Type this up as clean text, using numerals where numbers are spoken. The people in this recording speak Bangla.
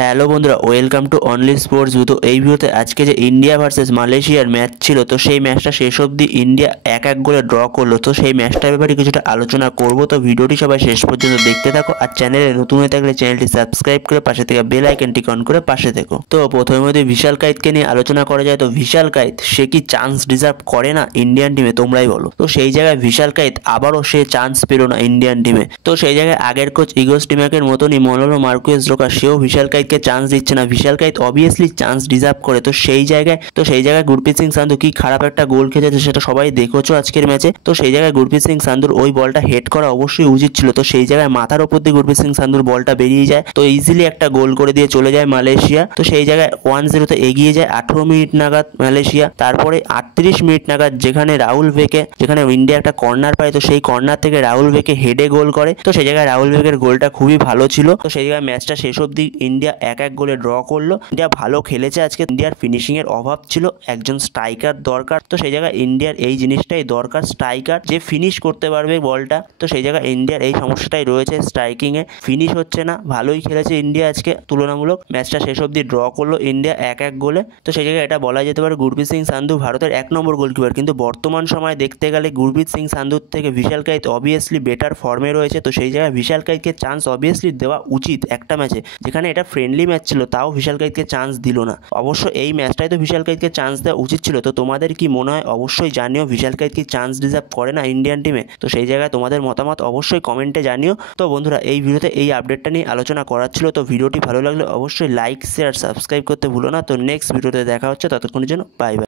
হ্যালো বন্ধুরা, welcome to only sports view. তো এই ভিডিওতে আজকে যে ইন্ডিয়া ভার্সেস মালয়েশিয়ার ম্যাচ ছিল, তো সেই ম্যাচটা শেষ অবধি ইন্ডিয়া 1-1 গোলে ড্র করলো। তো সেই ম্যাচটার ব্যাপারে কিছুটা আলোচনা করব। তো ভিডিওটি সবাই শেষ পর্যন্ত দেখতে থাকো, আর চ্যানেলে নতুন হয়ে থাকলে চ্যানেলটি সাবস্ক্রাইব করে পাশে থেকে বেল আইকনটি অন করে পাশে থেকো। তো প্রথমে যদি বিশাল কায়েতকে নিয়ে আলোচনা করা যায়, তো বিশাল কায়েত সে কি চান্স ডিজার্ভ করে না ইন্ডিয়ান টিমে, তোমরাই বলো। তো সেই জায়গায় বিশাল কায়েত আবারও সে চান্স পেল না ইন্ডিয়ান টিমে। তো সেই জায়গায় আগের কোচ ইগো স্টিমাকের মতনই মনোলো মার্কুয়েস রোকা সেও বিশাল কায়েতকে চান্স দিচ্ছে না। বিশাল কায়েত অবভিয়াসলি চান্স ডিজার্ভ করে। তো সেই জায়গায় গুরপ্রীত সিং সান্ধু কি খারাপ একটা গোল খেলেছে সেটা সবাই দেখেছো আজকের ম্যাচে। তো সেই জায়গায় গুরপ্রীত সিং সান্ধুর ওই বলটা হেড করা অবশ্যই উচিত ছিল। তো সেই জায়গায় মাথার ওপর দিয়ে গুরপ্রীত সিং সান্ধুর বলটা বেরিয়ে যায়, তো ইজিলি একটা গোল করে দিয়ে চলে যায় মালয়েশিয়া। তো সেই জায়গায় 1-0 এগিয়ে যায় 18 মিনিট নাগাদ মালয়েশিয়া। তারপরে 38 মিনিট নাগাদ যেখানে ইন্ডিয়া একটা কর্নার পায়, তো সেই কর্নার থেকে রাহুল ভেকে হেডে গোল করে। তো সেই জায়গায় রাহুল ভেকের গোলটা খুবই ভালো ছিল। তো সেই জায়গায় ম্যাচটা শেষ অবধি ইন্ডিয়া 1-1 গোলে ড্র করলো। ইন্ডিয়া ভালো খেলেছে আজকে। ইন্ডিয়ার ফিনিশিং এর অভাব ছিল, একজন স্ট্রাইকার দরকার। তো সেই জায়গায় ইন্ডিয়ার এই জিনিসটাই দরকার, স্ট্রাইকার যে ফিনিশ করতে পারবে বলটা। তো সেই জায়গায় ইন্ডিয়ার এই সমস্যাটাই রয়েছে, স্ট্রাইকিং এ ফিনিশ হচ্ছে না। ভালোই খেলেছে ইন্ডিয়া আজকে তুলনামূলক। ম্যাচটা শেষ অবধি ড্র করলো ইন্ডিয়া 1-1 গোলে। তো সেই জায়গায় এটা বলা যেতে পারে গুরপ্রীত সিং সান্ধু ভারতের 1 নম্বর গোলকিপার, কিন্তু বর্তমান সময়ে দেখতে গেলে গুরপ্রীত সিং সান্ধুর থেকে বিশাল কায়েত অবভিয়াসলি বেটার ফর্মে রয়েছে। তো সেই জায়গায় বিশাল কায়েতকে চান্স অবভিয়াসলি দেওয়া উচিত। একটা ম্যাচে যেখানে এটা ফ্রেন্ডলি ম্যাচ ছিল, তাও বিশাল কায়েতকে চান্স দিল না। অবশ্য এই ম্যাচটাই তো বিশাল কায়েতকে চান্স দেওয়া উচিত ছিল। তো তোমাদের কি মনে হয় অবশ্যই জানিও, বিশাল কায়েত কি চান্স ডিজার্ভ করে না ইন্ডিয়ান টিমে? তো সেই জায়গায় তোমাদের মতামত অবশ্যই কমেন্টে জানিও। তো বন্ধুরা, এই ভিডিওতে এই আপডেটটা নিয়ে আলোচনা করার ছিল। তো ভিডিওটি ভালো লাগলে অবশ্যই লাইক, শেয়ার, সাবস্ক্রাইব করতে ভুলো না। তো নেক্সট ভিডিওতে দেখা হচ্ছে, ততক্ষণের জন্য বাই বাই।